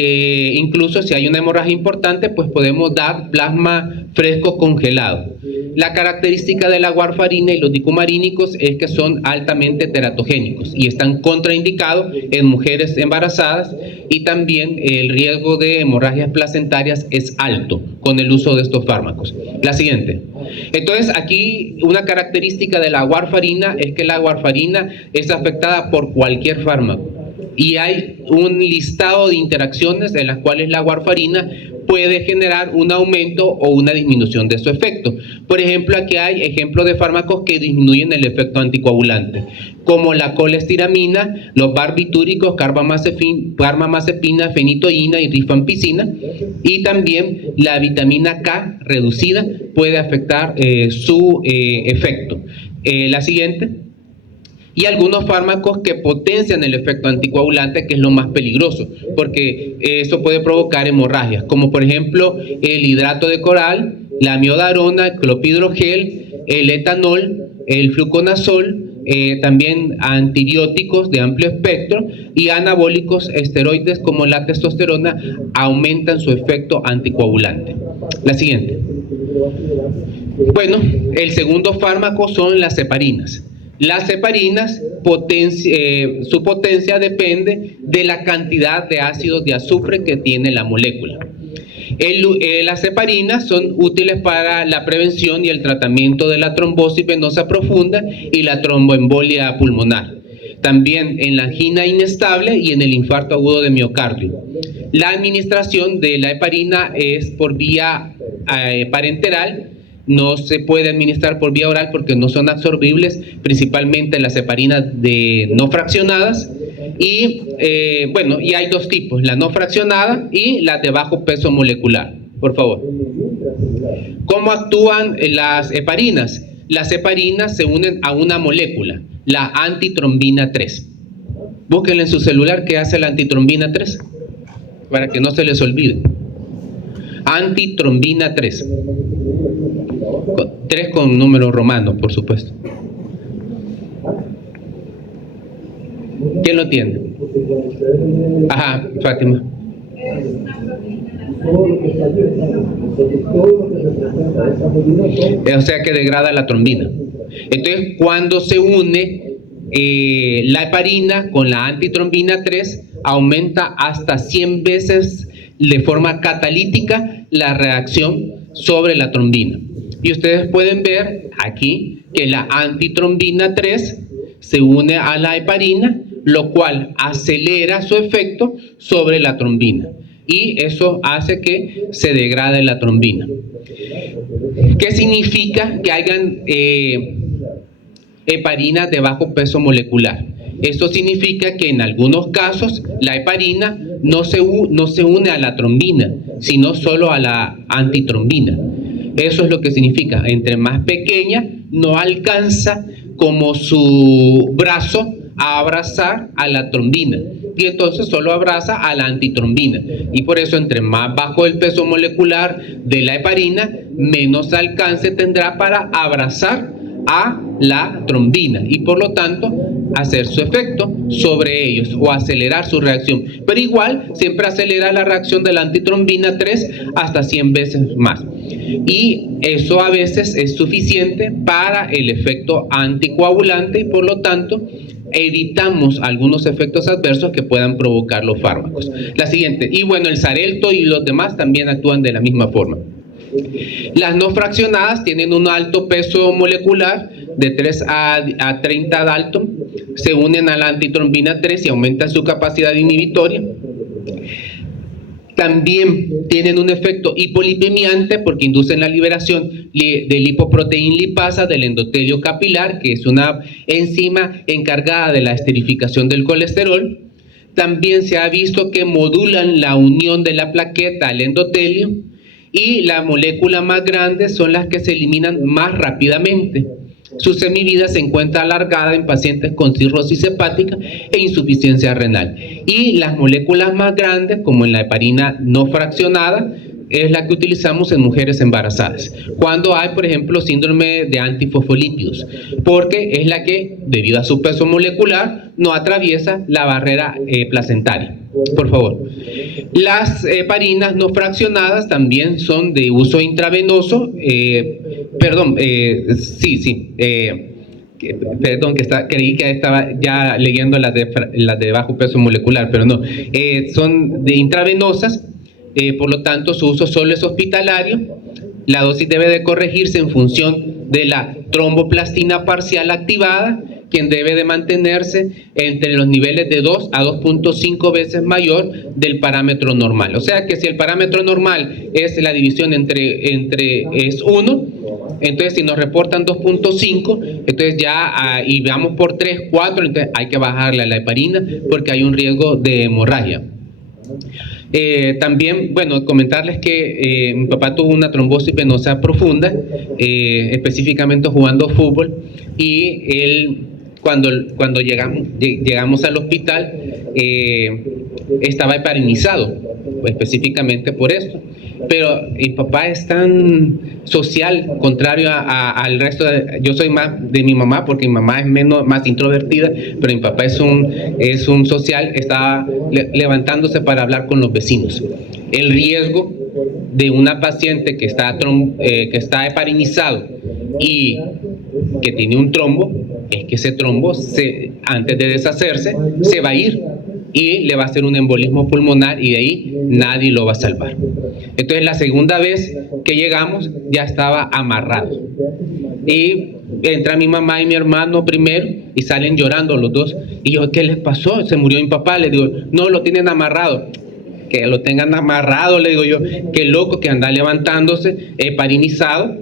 incluso si hay una hemorragia importante, pues podemos dar plasma fresco congelado. La característica de la warfarina y los dicumarínicos es que son altamente teratogénicos y están contraindicados en mujeres embarazadas, y también el riesgo de hemorragias placentarias es alto con el uso de estos fármacos. La siguiente. Entonces, aquí una característica de la warfarina es que la warfarina es afectada por cualquier fármaco. Y hay un listado de interacciones en las cuales la warfarina puede generar un aumento o una disminución de su efecto. Por ejemplo, aquí hay ejemplos de fármacos que disminuyen el efecto anticoagulante, como la colestiramina, los barbitúricos, carbamazepina, fenitoína y rifampicina, y también la vitamina K reducida puede afectar su efecto. La siguiente. Y algunos fármacos que potencian el efecto anticoagulante, que es lo más peligroso, porque eso puede provocar hemorragias, como por ejemplo el hidrato de coral, la miodarona, el clopidogrel, el etanol, el fluconazol, también antibióticos de amplio espectro y anabólicos esteroides como la testosterona aumentan su efecto anticoagulante. La siguiente. Bueno, el segundo fármaco son las heparinas. Las heparinas, su potencia depende de la cantidad de ácidos de azufre que tiene la molécula. Las heparinas son útiles para la prevención y el tratamiento de la trombosis venosa profunda y la tromboembolia pulmonar. También en la angina inestable y en el infarto agudo de miocardio. La administración de la heparina es por vía parenteral. No se puede administrar por vía oral porque no son absorbibles, principalmente las heparinas no fraccionadas. Y bueno, y hay dos tipos, la no fraccionada y la de bajo peso molecular. Por favor. ¿Cómo actúan las heparinas? Las heparinas se unen a una molécula, la antitrombina 3. Búsquenla en su celular qué hace la antitrombina 3, para que no se les olvide. Antitrombina 3. 3 con número romano, por supuesto. ¿Quién lo tiene? Ajá, Fátima. O sea que degrada la trombina. Entonces, cuando se une la heparina con la antitrombina 3, aumenta hasta 100 veces de forma catalítica la reacción sobre la trombina. Y ustedes pueden ver aquí que la antitrombina 3 se une a la heparina, lo cual acelera su efecto sobre la trombina. Y eso hace que se degrade la trombina. ¿Qué significa que hayan heparinas de bajo peso molecular? Esto significa que en algunos casos la heparina no se une a la trombina, sino solo a la antitrombina. Eso es lo que significa. Entre más pequeña, no alcanza como su brazo a abrazar a la trombina, y entonces solo abraza a la antitrombina. Y por eso, entre más bajo el peso molecular de la heparina, menos alcance tendrá para abrazar a la trombina y por lo tanto hacer su efecto sobre ellos o acelerar su reacción. Pero igual siempre acelera la reacción de la antitrombina 3 hasta 100 veces más. Y eso a veces es suficiente para el efecto anticoagulante y por lo tanto evitamos algunos efectos adversos que puedan provocar los fármacos. La siguiente. Y bueno, el Xarelto y los demás también actúan de la misma forma. Las no fraccionadas tienen un alto peso molecular de 3 a 30 Dalton, se unen a la antitrombina 3 y aumentan su capacidad inhibitoria. También tienen un efecto hipolipemiante porque inducen la liberación de lipoproteína lipasa del endotelio capilar, que es una enzima encargada de la esterificación del colesterol. También se ha visto que modulan la unión de la plaqueta al endotelio, y las moléculas más grandes son las que se eliminan más rápidamente. Su semivida se encuentra alargada en pacientes con cirrosis hepática e insuficiencia renal. Y las moléculas más grandes, como en la heparina no fraccionada, es la que utilizamos en mujeres embarazadas, cuando hay, por ejemplo, síndrome de antifosfolípidos, porque es la que, debido a su peso molecular, no atraviesa la barrera placentaria. Por favor. Las heparinas no fraccionadas también son de uso intravenoso. Creí que estaba ya leyendo las de bajo peso molecular, pero no. Son de intravenosas. Por lo tanto, su uso solo es hospitalario. La dosis debe de corregirse en función de la tromboplastina parcial activada, quien debe de mantenerse entre los niveles de 2 a 2.5 veces mayor del parámetro normal. O sea que si el parámetro normal es la división es 1, entonces si nos reportan 2.5, entonces ya y vamos por 3, 4, entonces hay que bajarle a la heparina porque hay un riesgo de hemorragia. También, bueno, comentarles que mi papá tuvo una trombosis venosa profunda, específicamente jugando fútbol, y él, cuando llegamos al hospital, estaba heparinizado, específicamente por esto. Pero mi papá es tan social, contrario al resto yo soy más de mi mamá, porque mi mamá es más introvertida, pero mi papá es un social, estaba levantándose para hablar con los vecinos. El riesgo de una paciente que está heparinizado y que tiene un trombo es que ese trombo, antes de deshacerse, se va a ir y le va a hacer un embolismo pulmonar, y de ahí nadie lo va a salvar. Entonces la segunda vez que llegamos ya estaba amarrado, y entra mi mamá y mi hermano primero y salen llorando los dos, y yo, ¿qué les pasó? Se murió mi papá. Le digo, no, lo tienen amarrado. Que lo tengan amarrado, le digo yo, qué loco que anda levantándose heparinizado,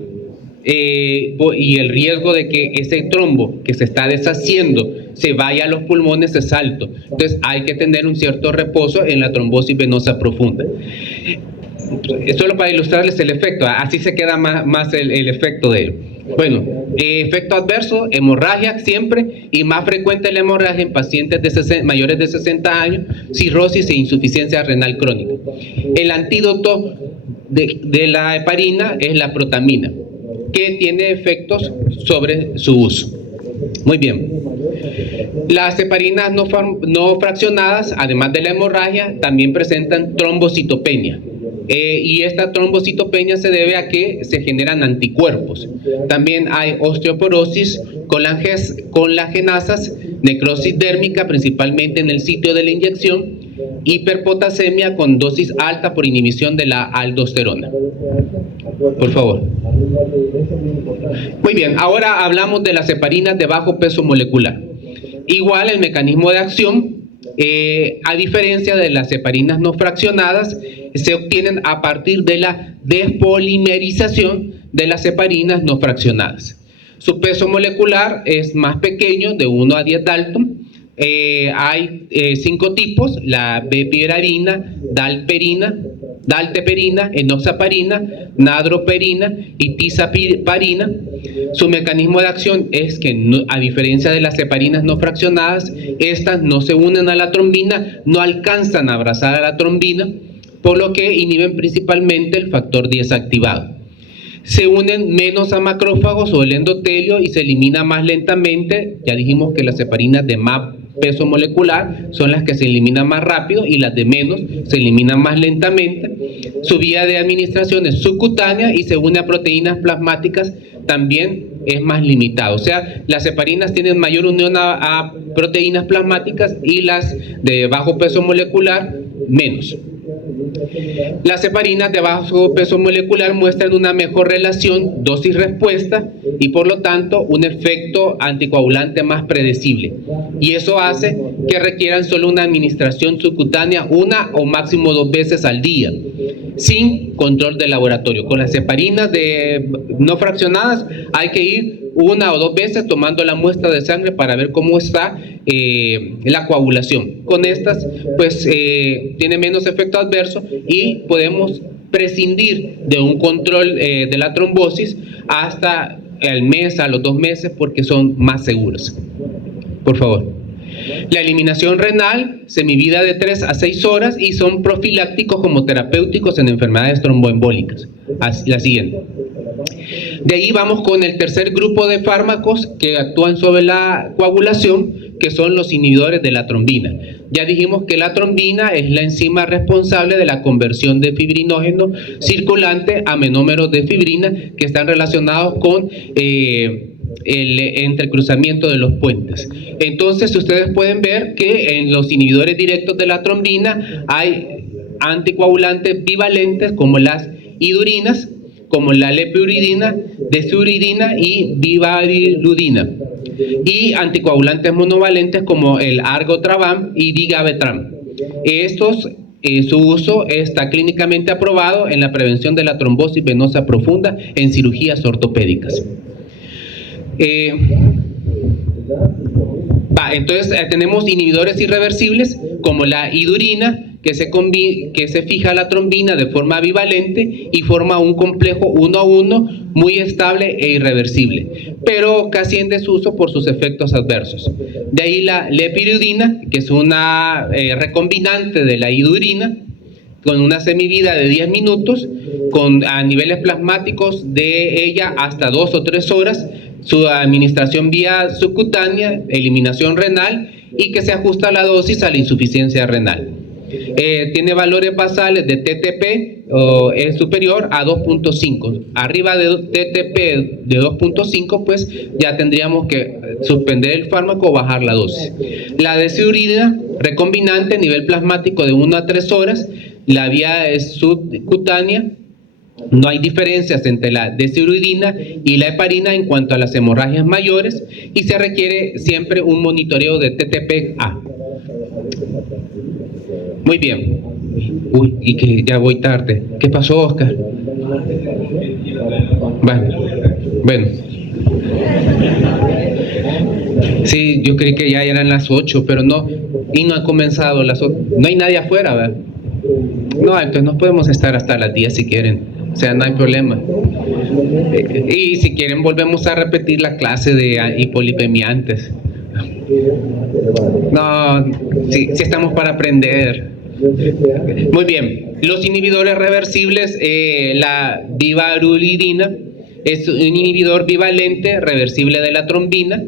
y el riesgo de que ese trombo que se está deshaciendo se vaya a los pulmones es alto. Entonces hay que tener un cierto reposo en la trombosis venosa profunda. Solo para ilustrarles el efecto, así se queda más el efecto de él. Bueno, efecto adverso, hemorragia siempre, y más frecuente la hemorragia en pacientes mayores de 60 años, cirrosis e insuficiencia renal crónica. El antídoto de la heparina es la protamina, que tiene efectos sobre su uso. Muy bien. Las heparinas no fraccionadas, además de la hemorragia, también presentan trombocitopenia. Y esta trombocitopenia se debe a que se generan anticuerpos. También hay osteoporosis, colagenasas, necrosis dérmica, principalmente en el sitio de la inyección, hiperpotasemia con dosis alta por inhibición de la aldosterona. Por favor. Muy bien, ahora hablamos de las heparinas de bajo peso molecular. Igual el mecanismo de acción, a diferencia de las heparinas no fraccionadas, se obtienen a partir de la despolimerización de las heparinas no fraccionadas. Su peso molecular es más pequeño, de 1 a 10 Dalton. Hay 5 tipos: la bepirarina, dalteperina, enoxaparina, nadroperina y tisaparina. Su mecanismo de acción es que, a diferencia de las heparinas no fraccionadas, estas no se unen a la trombina, no alcanzan a abrazar a la trombina, por lo que inhiben principalmente el factor 10 activado. Se unen menos a macrófagos o el endotelio y se elimina más lentamente. Ya dijimos que las heparinas de más peso molecular son las que se eliminan más rápido, y las de menos se eliminan más lentamente. Su vía de administración es subcutánea y se une a proteínas plasmáticas, también es más limitado. O sea, las heparinas tienen mayor unión a proteínas plasmáticas y las de bajo peso molecular menos. Las heparinas de bajo peso molecular muestran una mejor relación dosis-respuesta y por lo tanto un efecto anticoagulante más predecible. Y eso hace que requieran solo una administración subcutánea una o máximo 2 veces al día, sin control de laboratorio. Con las heparinas no fraccionadas hay que ir 1 o 2 veces tomando la muestra de sangre para ver cómo está la coagulación. Con estas pues tiene menos efecto adverso y podemos prescindir de un control de la trombosis hasta el mes, a los 2 meses, porque son más seguras. Por favor. La eliminación renal, semivida de 3 a 6 horas y son profilácticos como terapéuticos en enfermedades tromboembólicas. La siguiente. De ahí vamos con el tercer grupo de fármacos que actúan sobre la coagulación, que son los inhibidores de la trombina. Ya dijimos que la trombina es la enzima responsable de la conversión de fibrinógeno circulante a menómeros de fibrina que están relacionados con el entrecruzamiento de los puentes. Entonces ustedes pueden ver que en los inhibidores directos de la trombina hay anticoagulantes bivalentes como las idurinas, como la lepiuridina, desuridina y vivariludina, y anticoagulantes monovalentes como el argotraván y digavetram. Su uso está clínicamente aprobado en la prevención de la trombosis venosa profunda en cirugías ortopédicas. Entonces tenemos inhibidores irreversibles como la idurina, que se fija a la trombina de forma bivalente y forma un complejo 1 a 1 muy estable e irreversible, pero casi en desuso por sus efectos adversos. De ahí la lepiridina, que es una recombinante de la idurina, con una semivida de 10 minutos, a niveles plasmáticos de ella hasta 2 o 3 horas, su administración vía subcutánea, eliminación renal y que se ajusta la dosis a la insuficiencia renal. Tiene valores basales de TTP es superior a 2.5. Arriba de TTP de 2.5 pues ya tendríamos que suspender el fármaco o bajar la dosis. La desuridina recombinante, nivel plasmático de 1 a 3 horas, la vía es subcutánea. No hay diferencias entre la desuridina y la heparina en cuanto a las hemorragias mayores y se requiere siempre un monitoreo de TTP-A. Muy bien. Uy, y que ya voy tarde. ¿Qué pasó, Oscar? Bueno. Sí, yo creí que ya eran las 8, pero no. Y no han comenzado las 8. No hay nadie afuera, ¿verdad? No, entonces no podemos estar hasta las 10 si quieren. O sea, no hay problema. Y si quieren volvemos a repetir la clase de hipolipemia antes. No, sí estamos para aprender. Muy bien. Los inhibidores reversibles, la vivariludina es un inhibidor bivalente reversible de la trombina.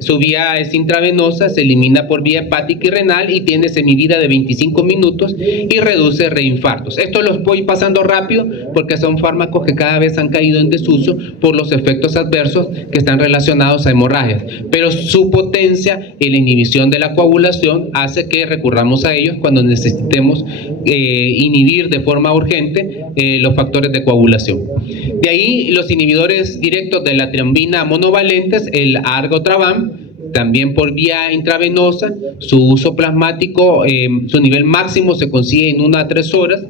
Su vía es intravenosa, se elimina por vía hepática y renal y tiene semivida de 25 minutos y reduce reinfartos. Esto los voy pasando rápido porque son fármacos que cada vez han caído en desuso por los efectos adversos que están relacionados a hemorragias. Pero su potencia y la inhibición de la coagulación hace que recurramos a ellos cuando necesitemos inhibir de forma urgente los factores de coagulación. De ahí los inhibidores directos de la trombina monovalentes, el argotraván, también por vía intravenosa, su uso plasmático, su nivel máximo se consigue en 1 a 3 horas,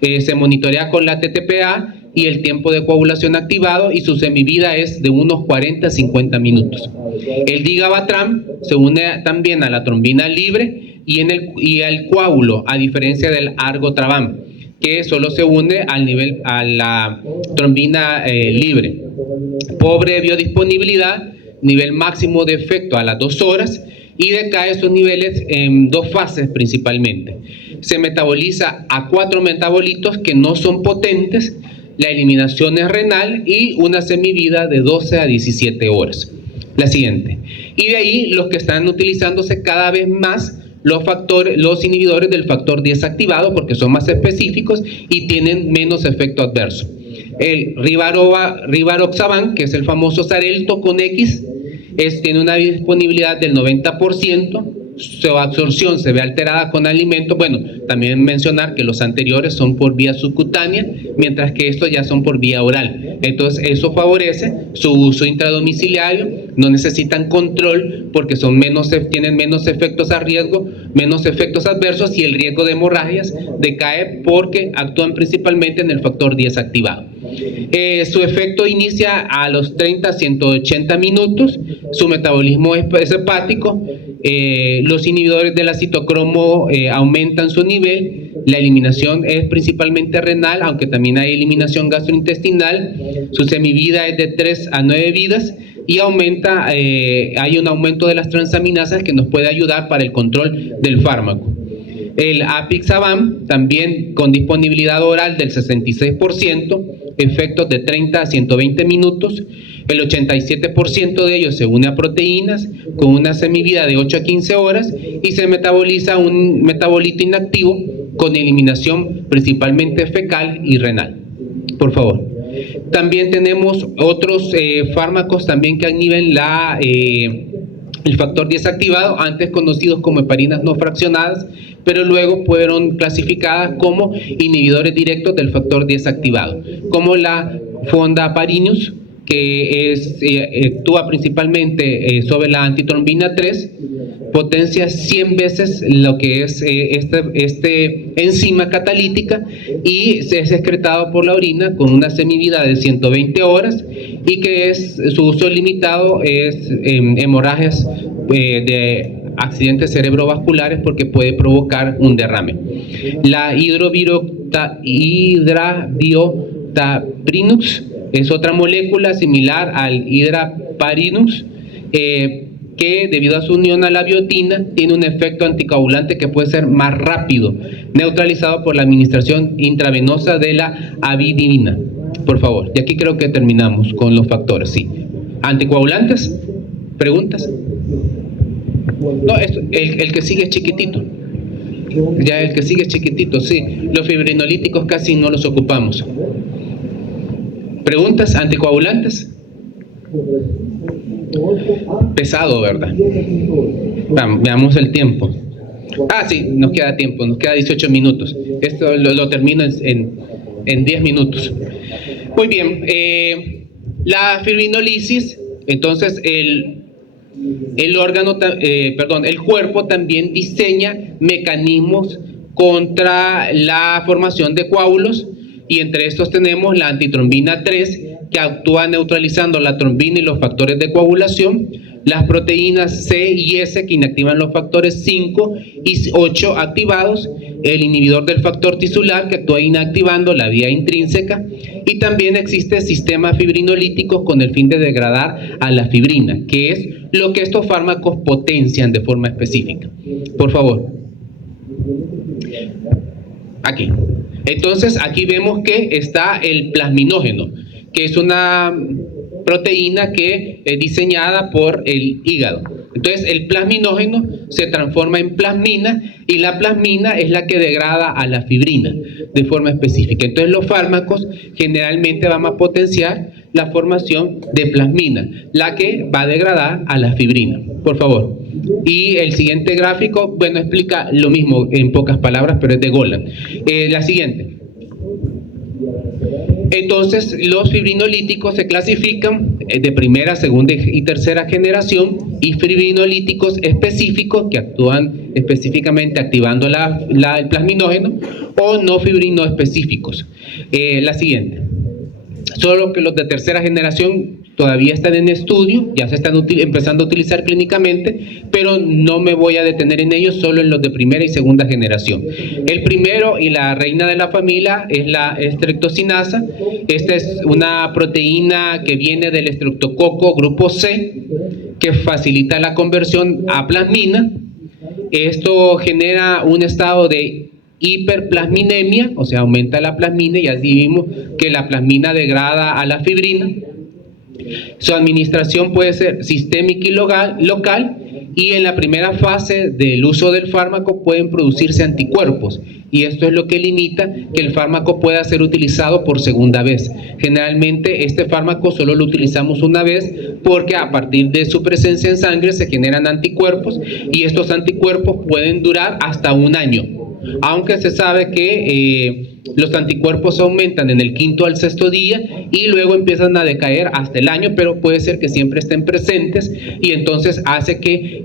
se monitorea con la TTPA y el tiempo de coagulación activado y su semivida es de unos 40 a 50 minutos. El digavatram se une también a la trombina libre y al coágulo, a diferencia del argotraván, que solo se une a la trombina libre. Pobre biodisponibilidad, nivel máximo de efecto a las 2 horas y decae esos niveles en 2 fases principalmente. Se metaboliza a 4 metabolitos que no son potentes, la eliminación es renal y una semivida de 12 a 17 horas. La siguiente. Y de ahí los que están utilizándose cada vez más los inhibidores del factor 10 activado porque son más específicos y tienen menos efecto adverso. El rivaroxaban, que es el famoso Xarelto con X, tiene una disponibilidad del 90%, su absorción se ve alterada con alimentos, bueno, también mencionar que los anteriores son por vía subcutánea, mientras que estos ya son por vía oral. Entonces, eso favorece su uso intradomiciliario, no necesitan control porque tienen menos efectos a riesgo, menos efectos adversos, y el riesgo de hemorragias decae porque actúan principalmente en el factor 10 activado. Su efecto inicia a los 30 a 180 minutos, su metabolismo es hepático, los inhibidores del acitocromo aumentan su nivel, la eliminación es principalmente renal, aunque también hay eliminación gastrointestinal, su semivida es de 3 a 9 vidas, y hay un aumento de las transaminasas que nos puede ayudar para el control del fármaco. El apixaban, también con disponibilidad oral del 66%, efectos de 30 a 120 minutos, el 87% de ellos se une a proteínas con una semivida de 8 a 15 horas y se metaboliza un metabolito inactivo con eliminación principalmente fecal y renal. Por favor. También tenemos otros fármacos también que inhiben el factor 10 activado, antes conocidos como heparinas no fraccionadas, pero luego fueron clasificadas como inhibidores directos del factor 10 activado, como la fondaparinus, que actúa principalmente sobre la antitrombina 3, potencia 100 veces lo que es este enzima catalítica, y es excretado por la orina con una semivida de 120 horas, y que su uso limitado es hemorragias de accidentes cerebrovasculares porque puede provocar un derrame. La hidrabiotaprinux es otra molécula similar al hidraparinux, que debido a su unión a la biotina tiene un efecto anticoagulante que puede ser más rápido, neutralizado por la administración intravenosa de la avidimina. Por favor, y aquí creo que terminamos con los factores. Sí. ¿Anticoagulantes? ¿Preguntas? No, el que sigue es chiquitito. Ya el que sigue es chiquitito, sí. Los fibrinolíticos casi no los ocupamos. ¿Preguntas? ¿Anticoagulantes? Pesado, ¿verdad? Veamos el tiempo. Sí, nos queda tiempo, nos queda 18 minutos. Esto lo termino en 10 minutos. Muy bien, la fibrinolisis, entonces el cuerpo también diseña mecanismos contra la formación de coágulos, y entre estos tenemos la antitrombina 3, que actúa neutralizando la trombina y los factores de coagulación, las proteínas C y S, que inactivan los factores 5 y 8 activados, el inhibidor del factor tisular, que actúa inactivando la vía intrínseca, y también existe sistemas fibrinolíticos con el fin de degradar a la fibrina, que es lo que estos fármacos potencian de forma específica. Por favor. Aquí. Entonces, aquí vemos que está el plasminógeno, que es una proteína que es diseñada por el hígado. Entonces, el plasminógeno se transforma en plasmina, y la plasmina es la que degrada a la fibrina de forma específica. Entonces, los fármacos generalmente van a potenciar la formación de plasmina, la que va a degradar a la fibrina. Por favor. Y el siguiente gráfico, bueno, explica lo mismo en pocas palabras, pero es de Golan. La siguiente. Entonces, los fibrinolíticos se clasifican de primera, segunda y tercera generación, y fibrinolíticos específicos que actúan específicamente activando el plasminógeno, o no fibrinoespecíficos. La siguiente. Solo que los de tercera generación todavía están en estudio, ya se están empezando a utilizar clínicamente, pero no me voy a detener en ellos, solo en los de primera y segunda generación. El primero y la reina de la familia es la estreptocinasa. Esta es una proteína que viene del estreptococo grupo C, que facilita la conversión a plasmina. Esto genera un estado de hiperplasminemia, o sea, aumenta la plasmina, y así vimos que la plasmina degrada a la fibrina. Su administración puede ser sistémica y local, y en la primera fase del uso del fármaco pueden producirse anticuerpos, y esto es lo que limita que el fármaco pueda ser utilizado por segunda vez. Generalmente este fármaco solo lo utilizamos una vez porque a partir de su presencia en sangre se generan anticuerpos, y estos anticuerpos pueden durar hasta 1 año, aunque se sabe que los anticuerpos aumentan en el 5º al 6º día y luego empiezan a decaer hasta el año, pero puede ser que siempre estén presentes, y entonces hace que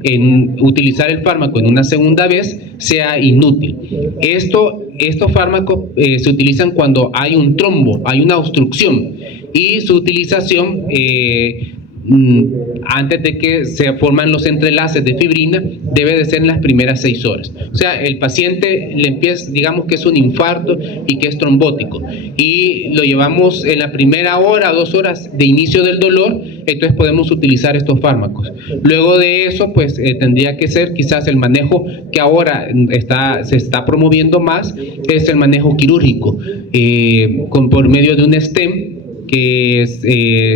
utilizar el fármaco en una segunda vez sea inútil. Estos fármacos se utilizan cuando hay un trombo, hay una obstrucción, y su utilización antes de que se forman los entrelaces de fibrina debe de ser en las primeras 6 horas. O sea, el paciente le empieza, digamos que es un infarto y que es trombótico, y lo llevamos en la primera hora, 2 horas de inicio del dolor, entonces podemos utilizar estos fármacos. Luego de eso, pues tendría que ser quizás el manejo que ahora se está promoviendo más, es el manejo quirúrgico, por medio de un stem que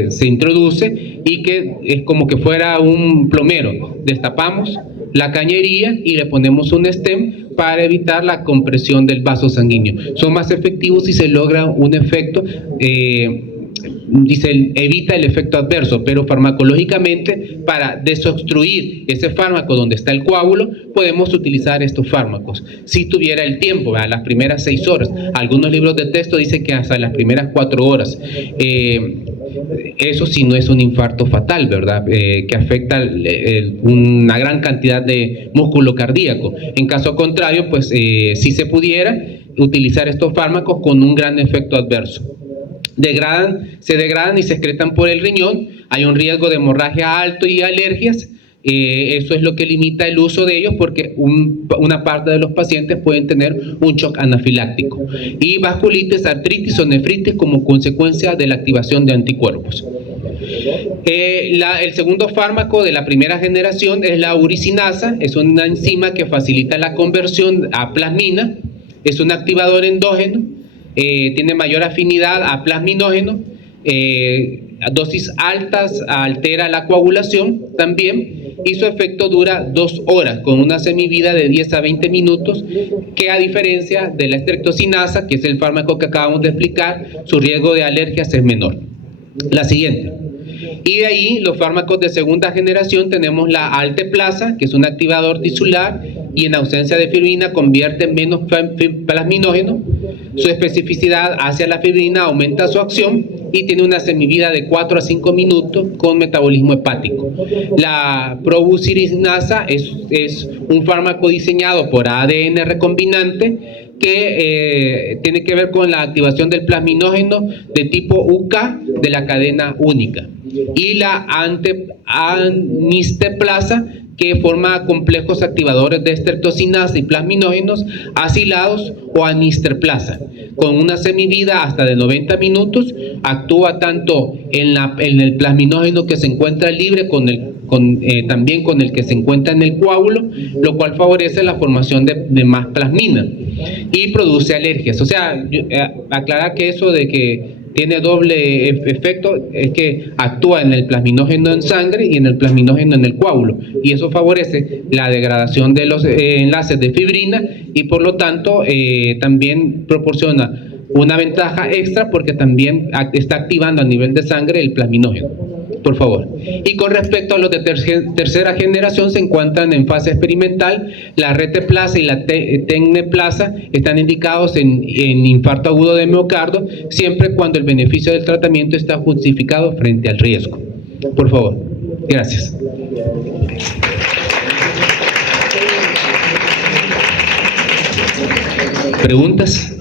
se introduce y que es como que fuera un plomero. Destapamos la cañería y le ponemos un stem para evitar la compresión del vaso sanguíneo. Son más efectivos si se logra un efecto, se evita el efecto adverso, pero farmacológicamente, para desobstruir ese fármaco donde está el coágulo, podemos utilizar estos fármacos. Si tuviera el tiempo, a las primeras 6 horas, algunos libros de texto dicen que hasta las primeras 4 horas. Eso sí no es un infarto fatal, ¿verdad? Que afecta una gran cantidad de músculo cardíaco. En caso contrario, pues si se pudiera utilizar estos fármacos con un gran efecto adverso. Se degradan y se excretan por el riñón, hay un riesgo de hemorragia alto y alergias. Eso es lo que limita el uso de ellos, porque una parte de los pacientes pueden tener un shock anafiláctico, y vasculitis, artritis o nefritis como consecuencia de la activación de anticuerpos. El segundo fármaco de la primera generación es la uricinasa. Es una enzima que facilita la conversión a plasmina, es un activador endógeno, tiene mayor afinidad a plasminógeno, a dosis altas altera la coagulación también, y su efecto dura 2 horas con una semivida de 10 a 20 minutos, que a diferencia de la streptocinasa, que es el fármaco que acabamos de explicar, su riesgo de alergias es menor. La siguiente. Y de ahí los fármacos de segunda generación tenemos la alteplasa, que es un activador tisular y en ausencia de fibrina convierte en menos plasminógeno. Su especificidad hacia la fibrina aumenta su acción y tiene una semivida de 4 a 5 minutos con metabolismo hepático. La probucirinasa es un fármaco diseñado por ADN recombinante que tiene que ver con la activación del plasminógeno de tipo UK de la cadena única, y la anisteplasa, que forma complejos activadores de streptocinasa y plasminógenos asilados, o anisterplasa, con una semivida hasta de 90 minutos, actúa tanto en el plasminógeno que se encuentra libre también con el que se encuentra en el coágulo, lo cual favorece la formación de más plasmina y produce alergias. O sea, aclarar que eso de que tiene doble efecto es que actúa en el plasminógeno en sangre y en el plasminógeno en el coágulo, y eso favorece la degradación de los enlaces de fibrina, y por lo tanto también proporciona una ventaja extra porque también está activando a nivel de sangre el plasminógeno. Por favor. Y con respecto a los de tercera generación, se encuentran en fase experimental. La reteplasa y la tecneplasa están indicados en infarto agudo de miocardio, siempre cuando el beneficio del tratamiento está justificado frente al riesgo. Por favor. Gracias. ¿Preguntas?